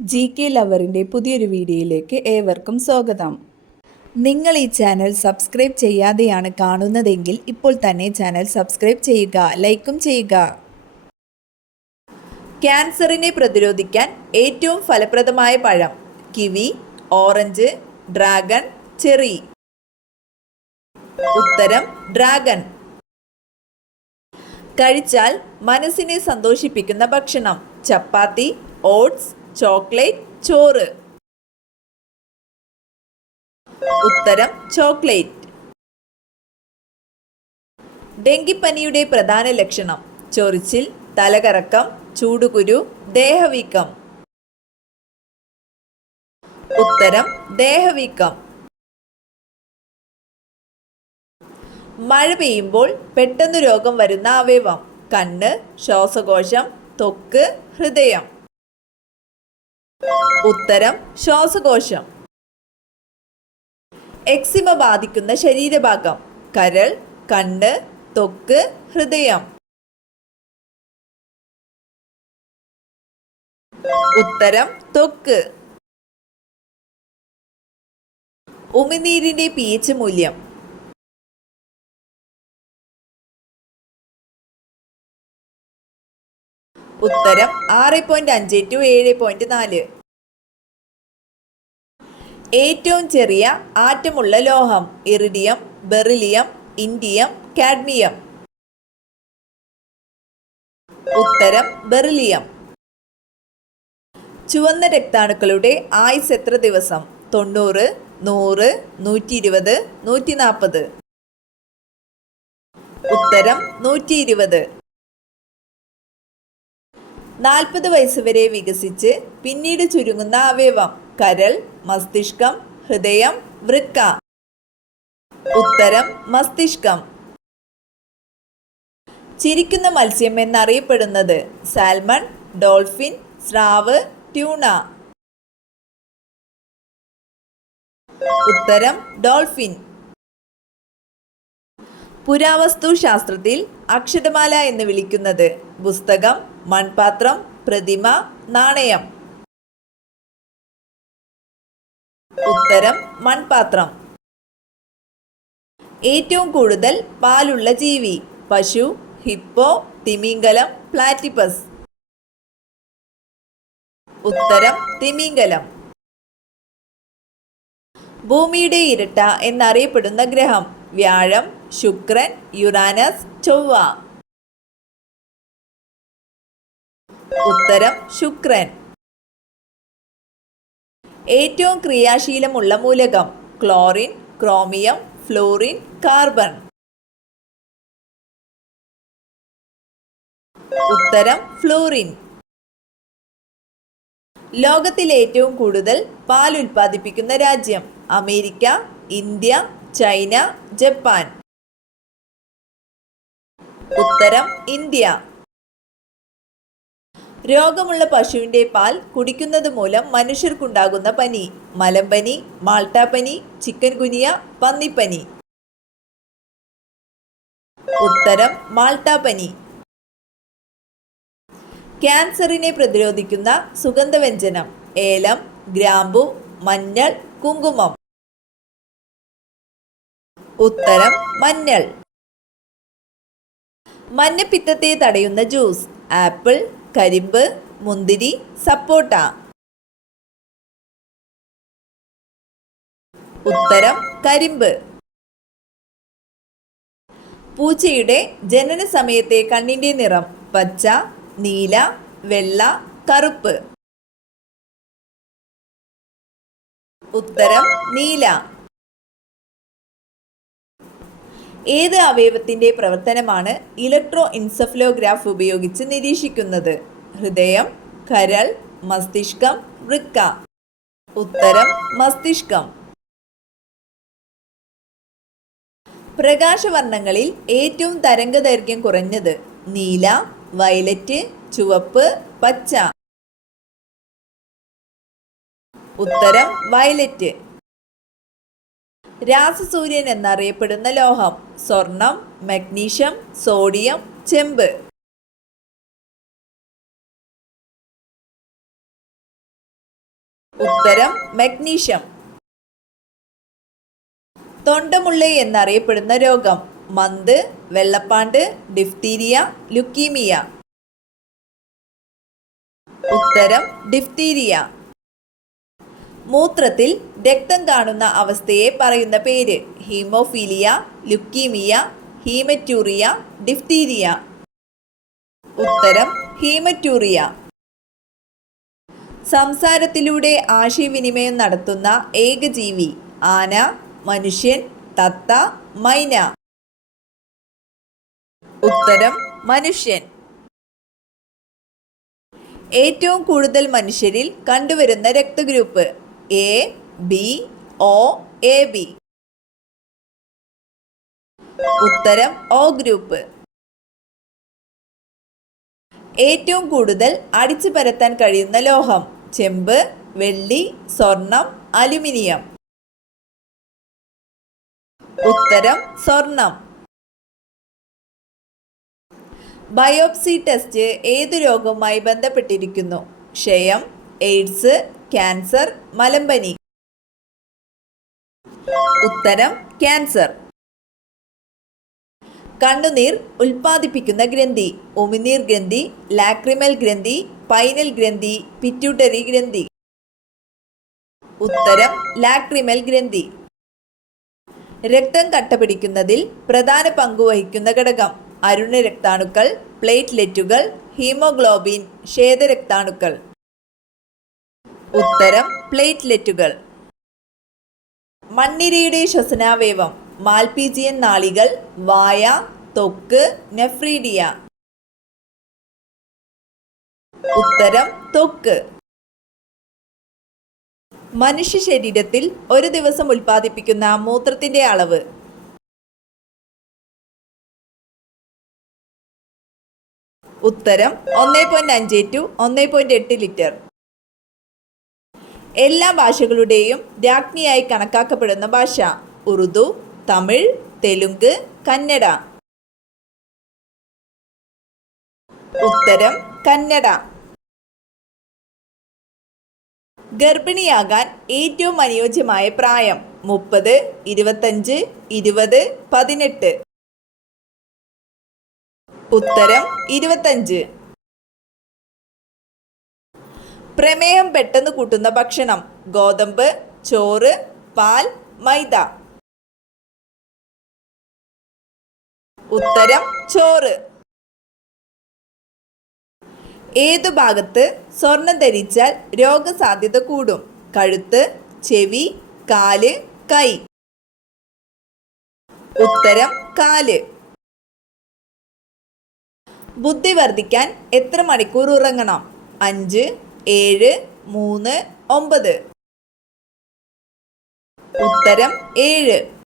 GK ലവറിൻ്റെ പുതിയൊരു വീഡിയോയിലേക്ക് ഏവർക്കും സ്വാഗതം. നിങ്ങൾ ഈ ചാനൽ സബ്സ്ക്രൈബ് ചെയ്യാതെയാണ് കാണുന്നതെങ്കിൽ ഇപ്പോൾ തന്നെ ചാനൽ സബ്സ്ക്രൈബ് ചെയ്യുക, ലൈക്കും ചെയ്യുക. ക്യാൻസറിനെ പ്രതിരോധിക്കാൻ ഏറ്റവും ഫലപ്രദമായ പഴം: കിവി, ഓറഞ്ച്, ഡ്രാഗൺ, ചെറി. ഉത്തരം ഡ്രാഗൺ. കഴിച്ചാൽ മനസ്സിനെ സന്തോഷിപ്പിക്കുന്ന ഭക്ഷണം: ചപ്പാത്തി, ഓട്സ്, ചോക്ലേറ്റ്, ചോറ്. ഉത്തരം ചോക്ലേറ്റ്. ഡെങ്കിപ്പനിയുടെ പ്രധാന ലക്ഷണം: ചൊറിച്ചിൽ, തലകറക്കം, ചൂടുകുരു, ദേഹവീക്കം. ഉത്തരം ദേഹവീക്കം. മഴ പെയ്യുമ്പോൾ പെട്ടെന്ന് രോഗം വരുന്ന അവയവം: കണ്ണ്, ശ്വാസകോശം, ത്വക്ക്, ഹൃദയം. ഉത്തരം ശ്വാസകോശം. എക്സിമ ബാധിക്കുന്ന ശരീരഭാഗം: കരൾ, കണ്ണ്, ത്വക്ക്, ഹൃദയം. ഉത്തരം ത്വക്ക്. ഉമിനീരിന്റെ pH മൂല്യം: ഉത്തരം 6.5 to 7.4. ഏറ്റവും ചെറിയ ആറ്റമുള്ള ലോഹം: ഇറിഡിയം, ബെറിലിയം, ഇൻഡിയം, കാഡ്മിയം. ഉത്തരം ബെറിലിയം. ചുവന്ന രക്താണുക്കളുടെ ആയുസ് എത്ര ദിവസം? 90, 100, 120, 140. ഉത്തരം 120. 40 വയസ്സുവരെ വികസിച്ച് പിന്നീട് ചുരുങ്ങുന്ന അവയവം: കരൾ, മസ്തിഷ്കം, ഹൃദയം, വൃക്ക. ഉത്തരം മസ്തിഷ്കം. ചിരിക്കുന്ന മത്സ്യം എന്നറിയപ്പെടുന്നത്: സാൽമൺ, ഡോൾഫിൻ, സ്രാവ്, ട്യൂണ. ഉത്തരം ഡോൾഫിൻ. പുരാവസ്തു ശാസ്ത്രത്തിൽ അക്ഷരമാല എന്ന് വിളിക്കുന്നത്: പുസ്തകം, മൺപാത്രം, പ്രതിമ, നാണയം. ഉത്തരം മൺപാത്രം. ഏറ്റവും കൂടുതൽ പാലുള്ള ജീവി: പശു, ഹിപ്പോ, തിമിംഗലം, പ്ലാറ്റിപ്പസ്. ഉത്തരം തിമിംഗലം. ഭൂമിയുടെ ഇരട്ട എന്നറിയപ്പെടുന്ന ഗ്രഹം: വ്യാഴം, ശുക്രൻ, യുറാനസ്, ചൊവ്വ. ഉത്തരം ശുക്രൻ. ഏറ്റവും ക്രിയാശീലമുള്ള മൂലകം: ക്ലോറിൻ, ക്രോമിയം, ഫ്ലോറിൻ, കാർബൺ. ഉത്തരം ഫ്ലോറിൻ. ലോകത്തിൽ ഏറ്റവും കൂടുതൽ പാൽ ഉൽപ്പാദിപ്പിക്കുന്ന രാജ്യം: അമേരിക്ക, ഇന്ത്യ, ചൈന, ജപ്പാൻ. ഉത്തരം ഇന്ത്യ. രോഗമുള്ള പശുവിൻ്റെ പാൽ കുടിക്കുന്നത് മൂലം മനുഷ്യർക്കുണ്ടാകുന്ന പനി: മലമ്പനി, മാൾട്ടാപ്പനി, ചിക്കൻ ഗുനിയ, പന്നിപ്പനി. ഉത്തരം മാൾട്ടാപ്പനി. ക്യാൻസറിനെ പ്രതിരോധിക്കുന്ന സുഗന്ധവ്യഞ്ജനം: ഏലം, ഗ്രാമ്പു, മഞ്ഞൾ, കുങ്കുമം. ഉത്തരം മഞ്ഞൾ. മഞ്ഞപ്പിത്തത്തെ തടയുന്ന ജ്യൂസ്: ആപ്പിൾ, കരിമ്പ്, മുന്തിരി, സപ്പോട്ട. ഉത്തരം കരിമ്പ്. പൂച്ചയുടെ ജനന സമയത്തെ കണ്ണിന്റെ നിറം: പച്ച, നീല, വെള്ള, കറുപ്പ്. ഉത്തരം നീല. ഏത് അവയവത്തിന്റെ പ്രവർത്തനമാണ് ഇലക്ട്രോ എൻസെഫലോഗ്രാഫ് ഉപയോഗിച്ച് നിരീക്ഷിക്കുന്നത്? ഹൃദയം, കരൾ, മസ്തിഷ്കം, വൃക്ക. ഉത്തരം മസ്തിഷ്കം. പ്രകാശവർണ്ണങ്ങളിൽ ഏറ്റവും തരംഗദൈർഘ്യം കുറഞ്ഞത്: നീല, വയലറ്റ്, ചുവപ്പ്, പച്ച. ഉത്തരം വയലറ്റ്. രാസസൂര്യൻ എന്നറിയപ്പെടുന്ന ലോഹം: സ്വർണം, മഗ്നീഷ്യം, സോഡിയം, ചെമ്പ്. ഉത്തരം മഗ്നീഷ്യം. തൊണ്ടമുള്ള എന്നറിയപ്പെടുന്ന രോഗം? മന്ത്, വെള്ളപ്പാണ്ട്, ഡിഫ്തീരിയ, ലുക്കീമിയ. ഉത്തരം ഡിഫ്തീരിയ. മൂത്രത്തിൽ രക്തം കാണുന്ന അവസ്ഥയെ പറയുന്ന പേര്? Haemophilia, leukaemia, haematuria, diphtheria. ഉത്തരം ഹീമറ്റൂറിയ. സംസാരത്തിലൂടെ ആശയവിനിമയം നടത്തുന്ന ഏക ജീവി? ആന, മനുഷ്യൻ, തത്ത, മൈന. ഉത്തരം മനുഷ്യൻ. ഏറ്റവും കൂടുതൽ മനുഷ്യരിൽ കണ്ടുവരുന്ന രക്തഗ്രൂപ്പ്? A, B, O, A B. ഉത്തരം ഒ ഗ്രൂപ്പ്. ഏറ്റവും കൂടുതൽ അടിച്ചു പരത്താൻ കഴിയുന്ന ലോഹം? ചെമ്പ്, വെള്ളി, സ്വർണം, അലുമിനിയം. ഉത്തരം സ്വർണം. ബയോപ്സി ടെസ്റ്റ് ഏതു രോഗവുമായി ബന്ധപ്പെട്ടിരിക്കുന്നു? ക്ഷയം, എയ്ഡ്സ്, ക്യാൻസർ, മലമ്പനി. ഉത്തരം ക്യാൻസർ. കണ്ണുനീർ ഉൽപ്പാദിപ്പിക്കുന്ന ഗ്രന്ഥി? ഉമിനീർ ഗ്രന്ഥി, ലാക്രിമൽ ഗ്രന്ഥി, പൈനൽ ഗ്രന്ഥി, പിറ്റ്യൂട്ടറി ഗ്രന്ഥി. ഉത്തരം ലാക്രിമൽ ഗ്രന്ഥി. രക്തം കട്ടപിടിക്കുന്നതിൽ പ്രധാന പങ്കുവഹിക്കുന്ന ഘടകം? അരുണ രക്താണുക്കൾ, പ്ലേറ്റ്ലെറ്റുകൾ, ഹീമോഗ്ലോബിൻ, ശ്വേതരക്താണുക്കൾ. ഉത്തരം പ്ലേറ്റ്ലെറ്റുകൾ. മണ്ണിരയുടെ ശ്വസനാവയവം? മാൽപീജിയൻ നാളികൾ, വായ, ത്വക്ക്, നെഫ്രീഡിയ. ഉത്തരം ത്വക്ക്. മനുഷ്യ ശരീരത്തിൽ ഒരു ദിവസം ഉൽപ്പാദിപ്പിക്കുന്ന മൂത്രത്തിന്റെ അളവ്? ഉത്തരം 1.5 to 1.8 ലിറ്റർ. എല്ലാ ഭാഷകളുടെയും രാജ്ഞിയായി കണക്കാക്കപ്പെടുന്ന ഭാഷ? ഉറുദു, തമിഴ്, തെലുങ്ക്, കന്നഡ. ഉത്തരം കന്നഡ. ഗർഭിണിയാകാൻ ഏറ്റവും അനുയോജ്യമായ പ്രായം? 30, 25, 20, 18. ഉത്തരം 25. പ്രമേഹം പെട്ടെന്ന് കൂട്ടുന്ന ഭക്ഷണം? ഗോതമ്പ്, ചോറ്, പാൽ, മൈദ. ഉത്തരം ചോറ്. ഏതു ഭാഗത്ത് സ്വർണം ധരിച്ചാൽ രോഗസാധ്യത കൂടും? കഴുത്ത്, ചെവി, കാല്, കൈ. ഉത്തരം കാല്. ബുദ്ധി വർദ്ധിക്കാൻ എത്ര മണിക്കൂർ ഉറങ്ങണം? 5, 7, 3, 9. ഉത്തരം 7.